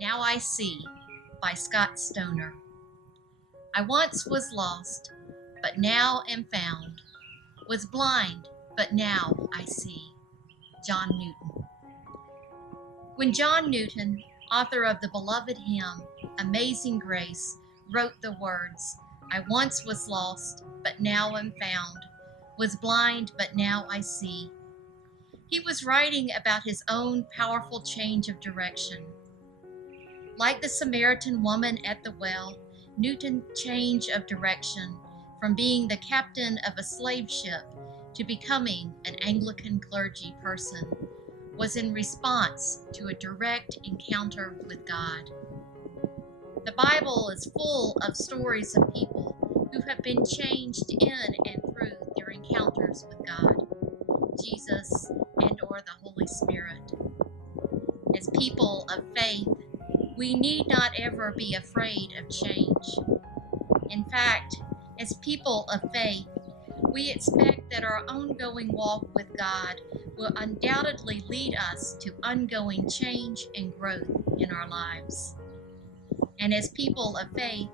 Now I See by Scott Stoner. I once was lost, but now am found, was blind, but now I see. John Newton. When John Newton, author of the beloved hymn, Amazing Grace, wrote the words, I once was lost, but now am found, was blind, but now I see, he was writing about his own powerful change of direction. Like the Samaritan woman at the well, Newton's change of direction from being the captain of a slave ship to becoming an Anglican clergy person was in response to a direct encounter with God. The Bible is full of stories of people who have been changed in and through their encounters with God, Jesus, and or the Holy Spirit. As people of faith, we need not ever be afraid of change. In fact, as people of faith, we expect that our ongoing walk with God will undoubtedly lead us to ongoing change and growth in our lives. And as people of faith,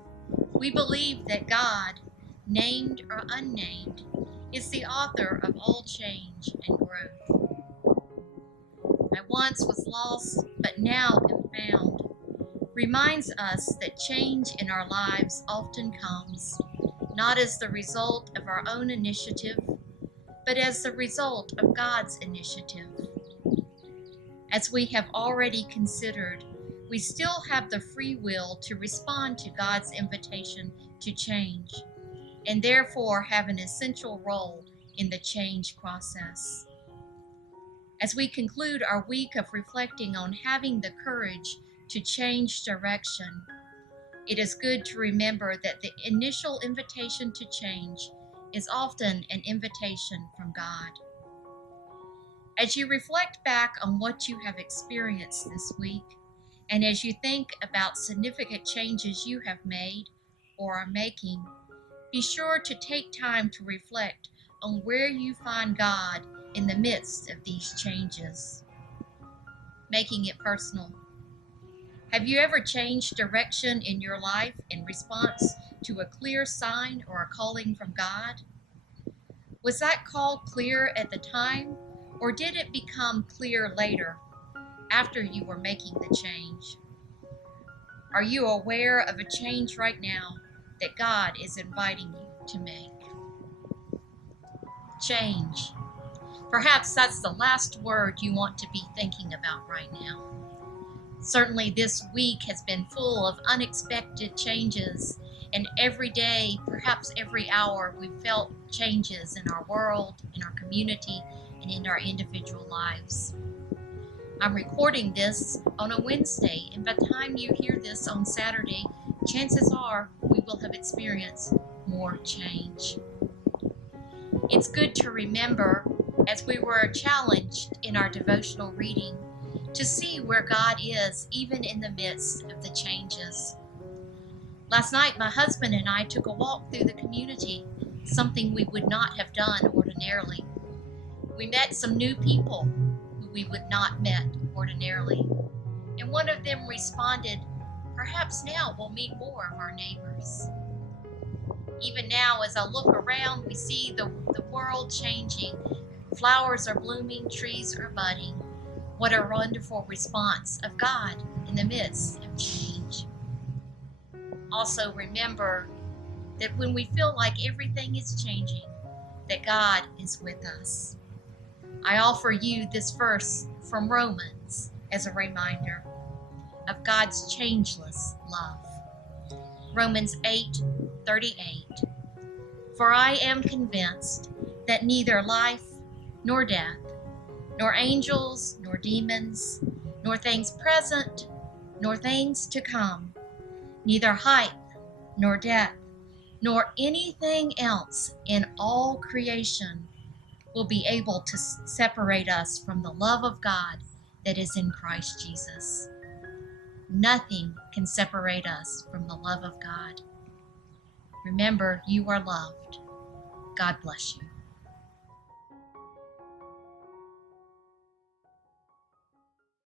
we believe that God, named or unnamed, is the author of all change and growth. I once was lost, but now am found, reminds us that change in our lives often comes, not as the result of our own initiative, but as the result of God's initiative. As we have already considered, we still have the free will to respond to God's invitation to change, and therefore have an essential role in the change process. As we conclude our week of reflecting on having the courage to change direction, it is good to remember that the initial invitation to change is often an invitation from God. As you reflect back on what you have experienced this week, and as you think about significant changes you have made or are making, be sure to take time to reflect on where you find God in the midst of these changes. Making it personal. Have you ever changed direction in your life in response to a clear sign or a calling from God? Was that call clear at the time, or did it become clear later, after you were making the change? Are you aware of a change right now that God is inviting you to make? Change. Perhaps that's the last word you want to be thinking about right now. Certainly this week has been full of unexpected changes, and every day, perhaps every hour, we've felt changes in our world, in our community, and in our individual lives. I'm recording this on a Wednesday, and by the time you hear this on Saturday, chances are we will have experienced more change. It's good to remember, as we were challenged in our devotional reading, to see where God is even in the midst of the changes. Last night, my husband and I took a walk through the community, something we would not have done ordinarily. We met some new people who we would not met ordinarily, and one of them responded, perhaps now we'll meet more of our neighbors. Even now, as I look around, we see the world changing. Flowers are blooming, trees are budding. What a wonderful response of God in the midst of change. Also remember that when we feel like everything is changing, that God is with us. I offer you this verse from Romans as a reminder of God's changeless love. Romans 8:38. For I am convinced that neither life nor death, nor angels, nor demons, nor things present, nor things to come, neither height, nor depth, nor anything else in all creation will be able to separate us from the love of God that is in Christ Jesus. Nothing can separate us from the love of God. Remember, you are loved. God bless you.